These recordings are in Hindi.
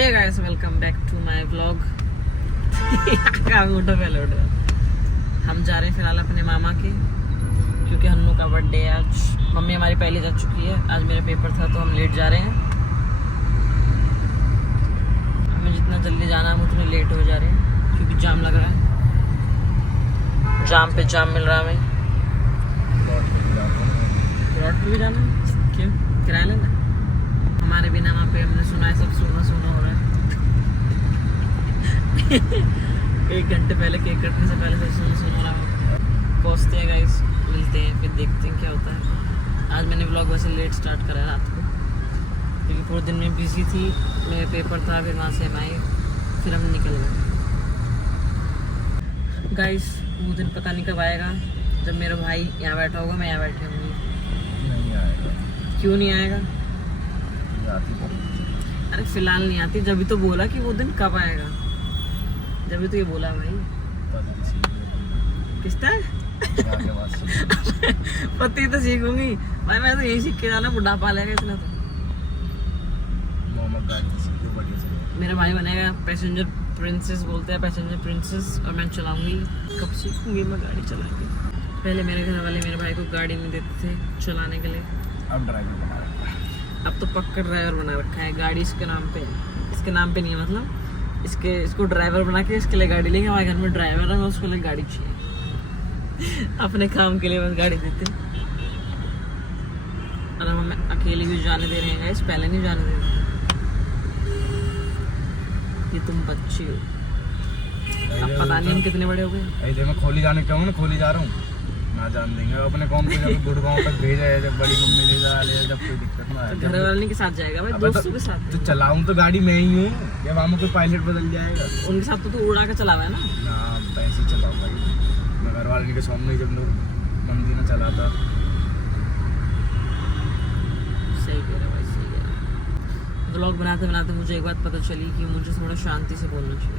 Hey guys, welcome back to my vlog. उठो पहले उठो। हम जा रहे हैं फिलहाल अपने मामा के, क्योंकि हन्नू का बर्थडे है आज। मम्मी हमारी पहले जा चुकी है, आज मेरा पेपर था तो हम लेट जा रहे हैं। हमें जितना जल्दी जाना है हम उतने लेट हो जा रहे हैं, क्योंकि जाम लग रहा है। जाम पे जाम मिल रहा है हमें। प्लॉट पे भी जाना है? क्यों, किराया लेना? हमारे बिना वहाँ पे हमने सुना है सब सोना सोना हो रहा है। 1 घंटे पहले केक कटने से पहले सब सोना सोना हो रहा है। पहुँचते हैं गाइस, मिलते हैं, फिर देखते हैं क्या होता है। आज मैंने व्लॉग वैसे लेट स्टार्ट करा है रात को, क्योंकि पूरे दिन में बिजी थी, मेरा पेपर था, फिर वहाँ से हम आए, फिर हम निकल गए। गाइस वो दिन पता नहीं कब आएगा, जब मेरा भाई यहाँ बैठा होगा, मैं यहाँ बैठी होंगी। नहीं आएगा। क्यों नहीं आएगा? अरे फिलहाल नहीं आती, जब भी तो बोला कि वो दिन कब आएगा, जब भी तो ये बोला भाई। किसका पति तो सीखूंगी भाई, मैं तो यही सीख के जाना, बुढ़ापा लेगा इतना तो। मेरा भाई बनेगा पैसेंजर प्रिंसेस, बोलते हैं पैसेंजर प्रिंसेस, और मैं चलाऊंगी। कब सीखूंगी मैं गाड़ी चलाऊंगी? पहले मेरे घर वाले मेरे भाई को गाड़ी नहीं देते थे चलाने के लिए, अब ड्राइवर बना रखा है। अब तो पक्का ड्राइवर बना रखा है। गाड़ी इसके नाम पे, इसके नाम पे नहीं है, मतलब इसको ड्राइवर बना के इसके लिए गाड़ी लेंगे। हमारे घर में ड्राइवर है, उसके लिए गाड़ी चाहिए। अपने काम के लिए बस गाड़ी देते। और अब हमें अकेले भी जाने दे रहे हैं गाइस, पहले नहीं जाने दे रहे। ये तुम बच्ची हो, अब पता नहीं हम कितने बड़े हो गए। मैं खोली जाने का हूँ ना, खोली जा रहा हूँ ना, जान देंगे अपने कॉम को। जब गुड़गांव तक भेजा है, जब बड़ी मम्मी ले जा रही है, जब कोई दिक्कत ना आए। घर वाले के साथ जाएगा भाई, दोस्तों के साथ तो चलाऊं तो गाड़ी मैं ही हूँ, या वहाँ में कोई पायलट बदल जाएगा? उनके साथ तो तू उड़ा के चलावा है ना। पैसे चलाओ भाई, मैं घर वाले के सामने जब लोग मंदी ना चलाता। सही कह रहे भाई, सही कह रहे। व्लॉग बनाते बनाते मुझे एक बात पता चली कि मुझे थोड़ा शांति से बोलना चाहिए,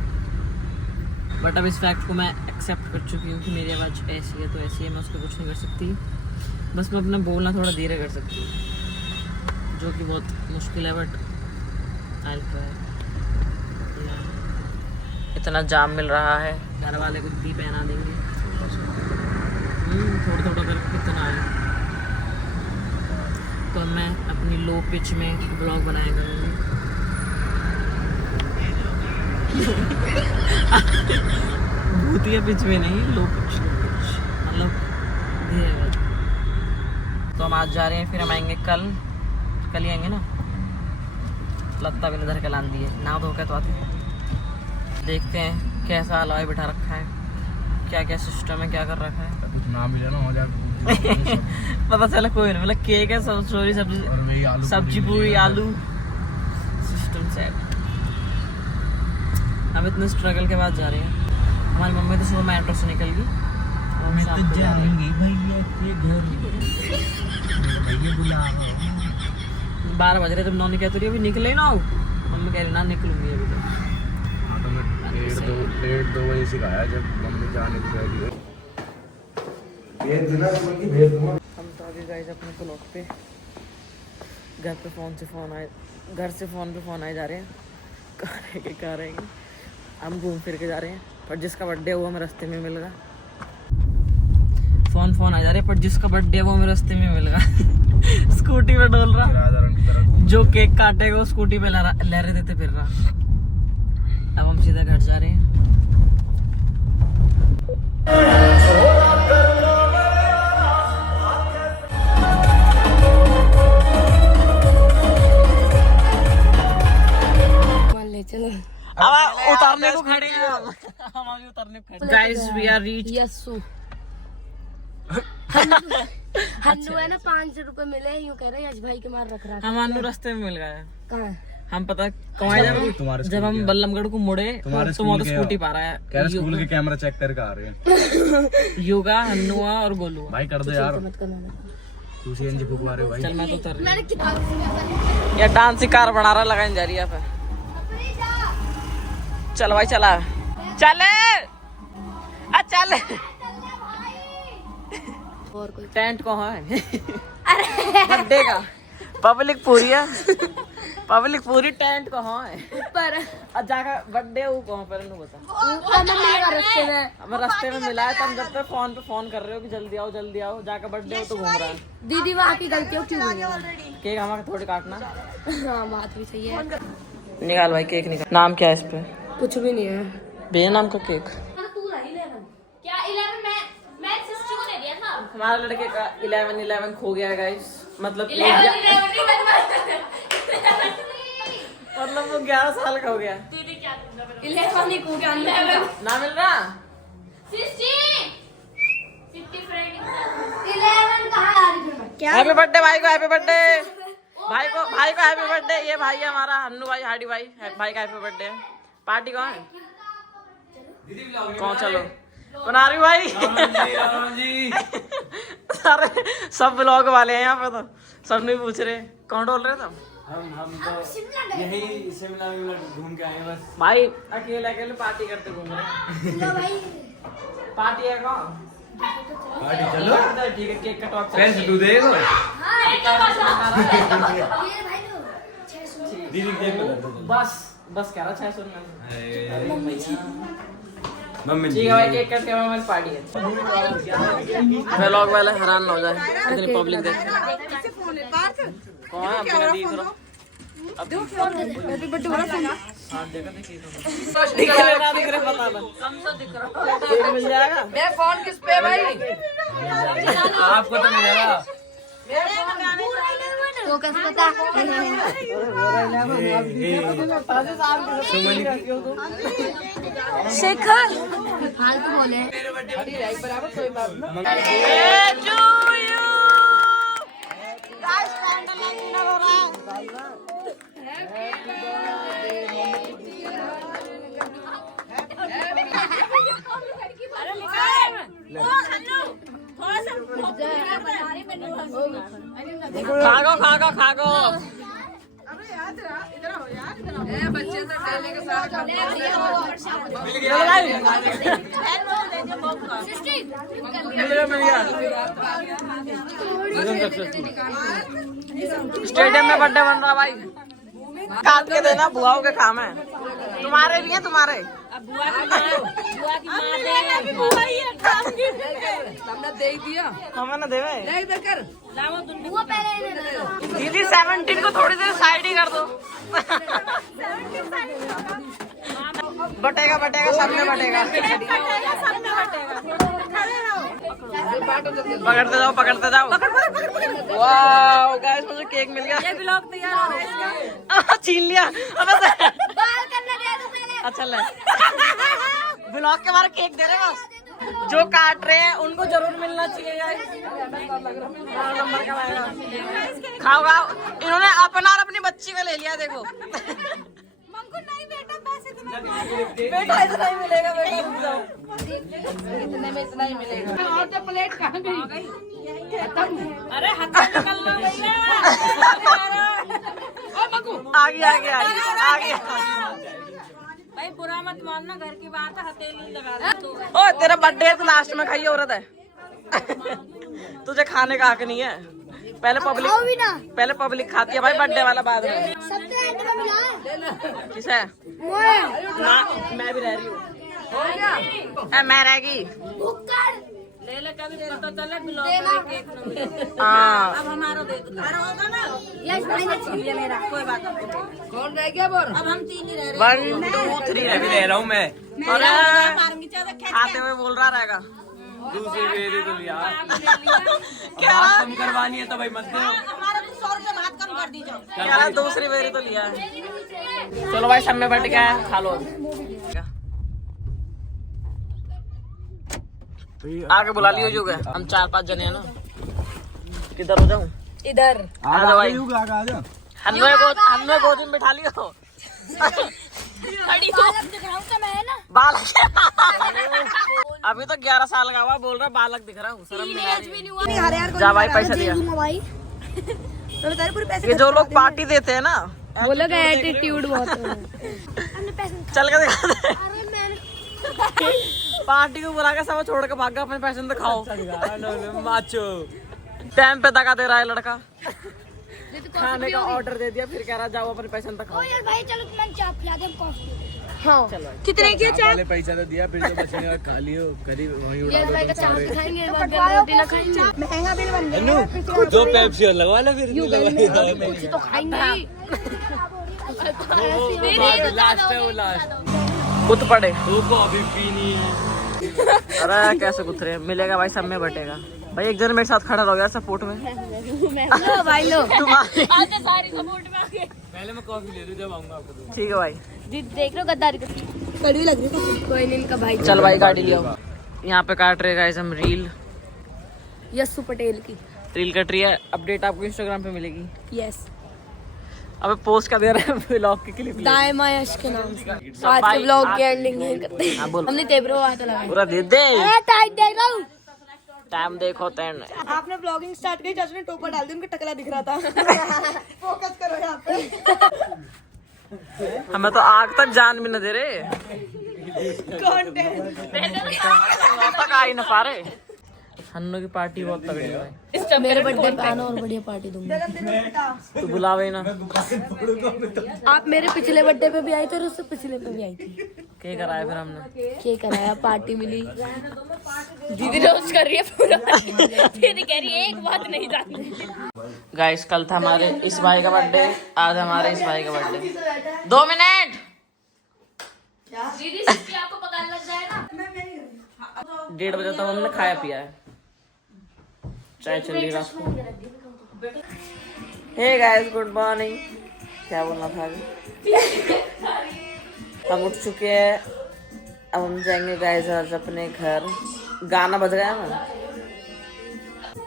बट अब इस फैक्ट को मैं एक्सेप्ट कर चुकी हूँ कि मेरी आवाज़ ऐसी है तो ऐसी है, मैं उसको कुछ नहीं कर सकती। बस मैं अपना बोलना थोड़ा धीरे कर सकती हूँ, जो कि बहुत मुश्किल है, बट इतना जाम मिल रहा है, घर वाले कुछ भी पहना देंगे। थोड़ा थोड़ा करके कितना है, तो मैं अपनी लो पिच में ब्लॉग बनाया करूँगी। भूतिया पिच में नहीं, लो पिच, मतलब धीरे। तो हम आज जा रहे हैं, फिर हम आएंगे कल ही आएंगे ना। लगता भी इधर के लान दिए, ना धो के तो आते हैं। देखते हैं कैसा अलॉय बिठा रखा है, क्या क्या सिस्टम है, क्या कर रखा है। कुछ ना मिले ना हो जाए पता चला कोई नहीं, मतलब केक है, सब्जी सब्जी पूरी आलू सिस्टम सेट। हम इतने स्ट्रगल के बाद जा रहे हैं। हमारी मम्मी तो सुबह मेट्रो से निकल गई, मैं तो जाऊंगी भैया के घर, भैया बुला 12 बज रहे, जब नौनी कहती रही अभी निकले ना, मम्मी कह रही ना निकलूंगी अभी तो। हाँ तो मैं 1:30 बजे से आया, जब मम्मी जाने की रही है। हम तो अभी गए अपने प्लॉट पे, घर पे फ़ोन आए, घर से फ़ोन पे फ़ोन आए जा रहे हैं, कहाँ रहेंगे। हम घूम फिर के जा रहे हैं, पर जिसका बर्थडे हुआ हमें रास्ते में मिल गया। फ़ोन आ जा रहे, पर जिसका बर्थडे है वो हमें रास्ते में मिल गया। स्कूटी पे डोल रहा, जो केक काटेगा वो स्कूटी पे लहरे देते फिर रहा। अब हम सीधा घर जा रहे हैं। चलो अब उतारने को खड़े हैं हम अभी उतारने को खड़े। गाइस वी आर रीच यस्सू। हन्नू है ना, 500 रुपए मिले, यूँ कह रहे हैं, यश भाई के मार रख रहा है। हम अन्नू रास्ते में मिल गए। कहाँ? हम पता कमाए जब हम बल्लमगढ़ को मुड़े तो मोटर स्कूटी पा रहा है। स्कूल के कैमरा चेक करके आ रहे हैं। योगा, हन्नुआ और गोलू भाई कर दो यार, मत करना। तू सीएनजी फुकवा रहे हो भाई। चल मैं तो उतर रही, ये डांस कार बना रहा, लगाने जा रही है पे। चल भाई चला, चले चल। और कोई टेंट कहाँ है? बर्थडे का पब्लिक पूरी है, पब्लिक पूरी टेंट कहाँ है ऊपर और जाकर बर्थडे वो कहाँ पर इन्हों बता ऊपर में मिलेगा रास्ते में। हमें रास्ते में मिला है, तुम जब तक फोन पे फोन कर रहे हो कि जल्दी आओ जाकर बर्थडे हो तो घूम रहा है। दीदी वहाँ की गलतियों क्यों हुई है? केक हमारा थोड़ी काटना। हाँ बात भी सही है। निकाल भाई केक निकाल। नाम क्या है इस पे? कुछ भी नहीं है। बेना नाम का केक। क्या 11 मैं सिस्टर को दे दिया था। हमारे लड़के का 11 खो गया है गाइस। मतलब वो 11 साल का हो गया। 11 को क्या ना मिल रहा। 11 कहाँ आ रही है? क्या हैप्पी बर्थडे भाई को, हैप्पी बर्थडे भाई को हैप्पी बर्थडे। ये भाई है हमारा हन्नू भाई, हाडी भाई भाई का हैप्पी बर्थडे है। पार्टी कौन है? कौन? चलो बना रही भाई। सारे सब ब्लॉग वाले हैं यहाँ पे, तो सब नहीं पूछ रहे कौन डोल रहे तुम? हम तो यही शिमला घूम के आए बस। भाई अकेले पार्टी करते घूम रहे। पार्टी है कौन? पार्टी चलो। ठीक है केक कटवा। पैसे तू देगा दीदी केक बस कह रहा 600 में। मम्मी ठीक है भाई केक कटके हमारी पार्टी है। व्लॉग वाले हैरान हो जाए इतनी पब्लिक देख। कौन है अपना दिख रहा? दिख रहे पता ना। केक मिल जाएगा। मैं फोन किस पे भाई? आपको तो मिलेगा। तो कैसे पता? शेखर फालतू बोले। खागो। बच्चे तो डेली के साथ स्टेडियम में बर्थडे बन रहा भाई। काट के देना, बुआओं के काम है। तुम्हारे भी हैं तुम्हारे। हमने दे दिया। हमें ना देवे वो पहले दीदी 17 को थोड़ी देर साइड ही कर दो। बटेगा सब में बटेगा। पकड़ते जाओ। वाओ गाइस मुझे केक मिल गया। ये ब्लॉग तैयार हो रहा है इसका। छीन लिया। बाल करने दे दो पहले। अच्छा ले ब्लॉग के बारे केक दे रहे हैं बस। जो काट रहे हैं उनको जरूर मिलना चाहिए गाइस। नंबर का आएगा। खाओ इन्होंने अपना और अपनी बच्ची को ले लिया देखो। बेटा इतना ही मिलेगा। बेटा रुक जाओ। इतने में इतना ही मिलेगा। और तो प्लेट कहाँ गई? अरे हाथ निकलना भैया। आगे भाई बुरा मत मानना, घर की बात है, हथेली लगा दो। ओ तेरा बर्थडे है तो लास्ट में खाइए औरत है। तुझे खाने का हक नहीं है। पहले पब्लिक खाती है भाई, बर्थडे वाला बाद में। सबसे एंड में मिला है। किसे? मैं भी रह रही हूँ। मैं रहेगी। भुक्कड़ ले ले, कभी पता चले ब्लॉग में केक न मिले। हाँ अब हमारा दे दो। अरे होगा ना, यस भाई ने छीन लिया मेरा। कोई बात नहीं। कौन रह गया बोल? अब हम 3 ही रह रहे 1 2 3 मैं भी ले रहा हूँ मैं। अरे मारूंगी ज्यादा खेच खाते हुए बोल रहा रहेगा। दूसरी बेरी तो लिया। क्या बात कम करवानी है तो भाई मत दो। हमारा तो 100 रुपए बात कम कर दीजिए। क्या दूसरी बेरी तो लिया है। चलो भाई सब में बैठ गया है, खा लो। आगे बुला लियो जो गए। हम 4-5 जने हैं ना। किधर हो जाऊं? इधर आ जाओ भाई। आ जाओ। हन्नू गोद में बिठा लियो। बालक दिख रहा हूँ क्या मैं ना? बालक अभी तो 11 साल का हुआ, बोल रहा बालक दिख रहा हूँ। शर्म नहीं आ रही। जा भाई पैसा दिया। ये जो लोग पार्टी देते हैं ना, वो लोग एटीट्यूड बहुत है। चल के दिखा दे। अरे मैंने पार्टी को बुला के सब छोड़ के भाग गया, अपने पैसे तो खाओ। टाइम पे दगा दे रहा है लड़का। खाने का ऑर्डर दे दिया, फिर कह रहा जाओ अपने पैसे तक खाओ। यार भाई चलो तुम्हें चाप पिला दे, हम कॉफी। हाँ चलो कितने की है चाय? पहले पैसा तो दिया, फिर तो बचने का खा लियो, करीब वहीं उड़ा यार भाई का दो चाप सारे। खाएंगे, रोटी ना खाएंगे। महंगा बिल बन गया। दो पेप्सी और लगवा लो, फिर कुछ तो खाएंगे ही। लास्ट है वो, लास्ट कुछ पड़े। तो अभी पीनी है। अरे कैसे कुछ रहे, मिलेगा भाई, सब में बटेगा भाई। एक जन मेरे साथ खड़ा रहो यार सपोर्ट में। लो भाई लो। तुम्हारी सारी सपोर्ट में आके पहले मैं कॉफी ले लूं, जब आऊंगा आपको दूंगा। ठीक है भाई। देख लो गद्दारी करती। कड़वी लग रही है। कोई नहीं, इनका भाई। चल भाई गाड़ी लियो। यहाँ पे काट रहे गाइस हम रील। यस्सु पटेल की। रील कट रही है, अपडेट आपको इंस्टाग्राम पे मिलेगी। यस। अबे पोस्ट कर दे रहे हैं व्लॉग की क्लिप। दायमा यश के नाम से आज के ब्लॉग की एंडिंग नहीं करते। हाँ बोल। हमने तेबरो आया तो लगाया। पूरा दे दे, टाइट देख रहा हूँ। टाइम देखो तेन। आपने ब्लॉगिंग स्टार्ट की, चाचू ने टोपा डाल दी, उनका टकला दिख रहा था। फोकस करो यहाँ पे। हमें तो आग तक जान भी न दे रहे। कंटेंट तक आ ही न पा रहे। हन्नू की पार्टी बहुत तगड़ी है भाई। मेरे बर्थडे पे आना और बढ़िया पार्टी दूंगा। तू बुलावे ना। आप मेरे पिछले बर्थडे पे भी आई थे और उससे पिछले पे भी आई थी। क्या कराया फिर हमने? क्या कराया, पार्टी मिली। दीदी रोज कर रही है पूरा। दीदी कह रही है एक बात नहीं जानती। गाइस कल था हमारे इस भाई का बर्थडे, आज हमारे इस भाई का बर्थडे। 2 मिनट। दीदी सच्ची आपको पता लग जाएगा। 1:30 बजे तक हमने खाया पिया है, चाय चल रही रात को। Hey guys good morning. क्या बोलना था अभी? हम उठ चुके हैं, अब हम जाएंगे गाइस आज अपने घर। गाना बज गया ना,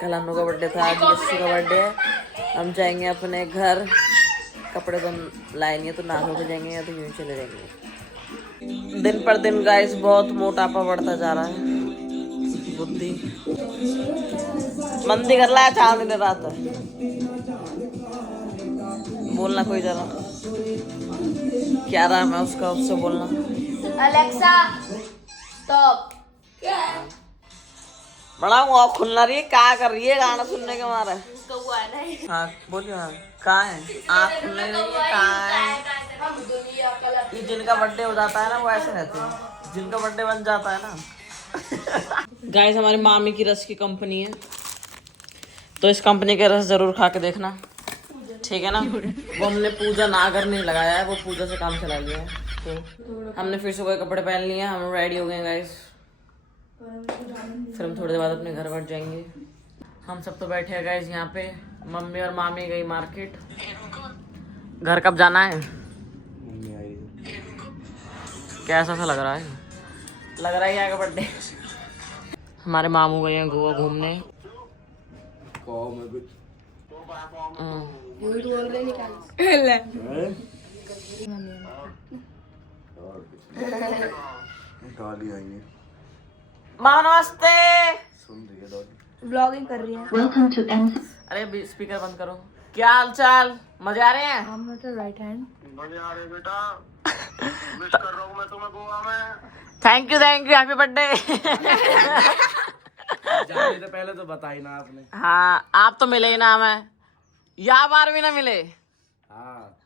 कल अन्नू का बर्थडे था, आज यस्सु का बर्थडे है। हम जाएंगे अपने घर, कपड़े तो लाए नहीं है तो नहा धो के जाएंगे या तो यूं चले जाएंगे। दिन पर दिन गाइस बहुत मोटापा बढ़ता जा रहा है। बुद्धि मंदी कर लाया चार दिन रात। बोलना कोई जरा, क्या नाम है उसका, उससे बोलना। Alexa stop. बड़ा मुँह खुलना रही है, क्या कर रही है गाना सुनने के मारे। हाँ बोलियो। हाँ कहाँ है, आँख खुलने रही है, कहाँ है? ये जिनका बर्थडे हो जाता है ना वो ऐसे रहते हैं, जिनका बर्थडे बन जाता है ना। गाइस हमारी मामी की रस की कंपनी है, तो इस कंपनी के रस जरूर खा के देखना, ठीक है ना। वो हमने पूजा ना करने लगाया है, वो पूजा से काम चला लिया है। तो हमने फिर से कोई कपड़े पहन लिए, हम रेडी हो गए गाइस। फिर हम थोड़ी देर बाद अपने घर बैठ जाएंगे। हम सब तो बैठे हैं गाइस यहाँ पे, मम्मी और मामी गई मार्केट। घर कब जाना है? कैसा सा लग रहा है? लग रहा है यहाँ का बर्थडे। हमारे मामू गए हैं गोवा घूमने। माँ नमस्ते। ब्लॉगिंग कर रही है। अरे स्पीकर बंद करो। क्या हाल चाल, मजे आ रहे हैं? Right hand. Thank you happy birthday. जाने से पहले तो बताई ना आपने। हाँ आप तो मिले ही ना, हमें या बार भी ना मिले। हाँ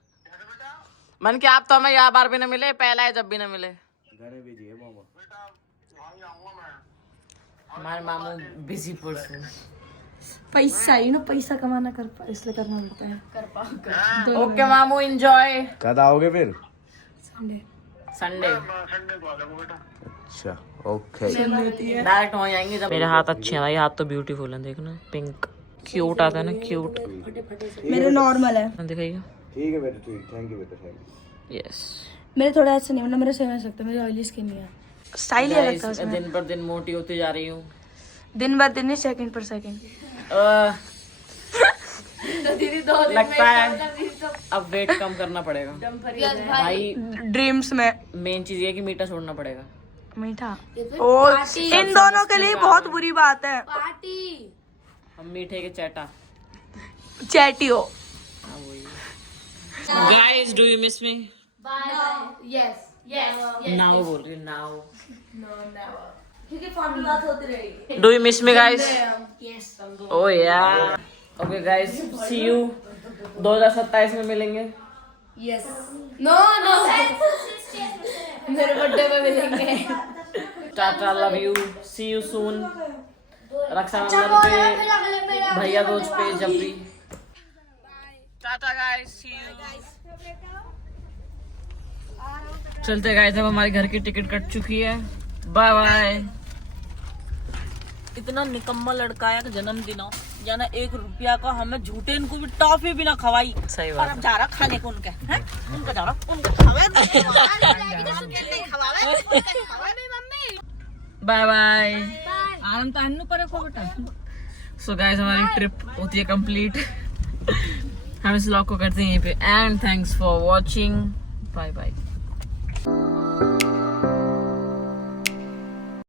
मन के आप तो हमें या बार भी ना मिले, पहला है जब भी ना मिले। घरे भेजिए मामा। हमारे मामू बिजी पर्सन। पैसा ही ना, पैसा कमाना कर पा, इसलिए करना पड़ता है। ओके मामू एंजॉय। कब आओगे फिर? संडे अच्छा ओके। डायरेक्ट वहीं आएंगे जब। मेरे हाथ अच्छे हैं भाई, हाथ तो ब्यूटीफुल है, देखना पिंक क्यूट आता है ना, क्यूट। मेरे नॉर्मल है। दिखाइए। ठीक है बेटा, ठीक, थैंक यू बेटा, थैंक यू। यस मेरे थोड़ा ऐसा नहीं, वरना मेरे सेम है सकता, मेरी ऑयली स्किन नहीं है। स्टाइल ही लगता है उसमें। दिन पर दिन मोटी होती जा रही हूँ। दिन ब दिन नहीं, सेकंड पर सेकंड। लगता है अब वेट कम करना पड़ेगा भाई। ड्रीम्स में मेन चीज ये कि मीठा छोड़ना पड़ेगा। मीठा, और इन दोनों के लिए बहुत बुरी बात है। हम मीठे के चैटा। चैटियो। Guys do you miss me? Yes now बोल रही नाउ। क्योंकि फोन में बात होती रहेगी। Do you miss me guys? Yes Oh yeah. Okay guys, see you 2027 में मिलेंगे। यस नो नो मेरे बर्थडे पे मिलेंगे। Tata, love you, see you soon. Rakshabandhan पे, भैया दूज पे, जब भी। Tata guys, see you. चलते गाइस, अब हमारे घर की टिकट कट चुकी है। Bye bye. इतना निकम्मा लड़का है, जन्मदिन हो जाना 1 रुपया का, हमें झूठे इनको भी टॉफी भी ना खवाई। सही बात। और अब जा रहा खाने को उनके, हैं? उनका जा रहा, उनका खवाए। Bye bye. आराम तो अन्नू पर रखो बेटा। सो गाइस, हमारी ट्रिप होती है कंप्लीट। हम इस व्लॉग को करते हैं यहीं पे। And thanks for watching. Bye bye.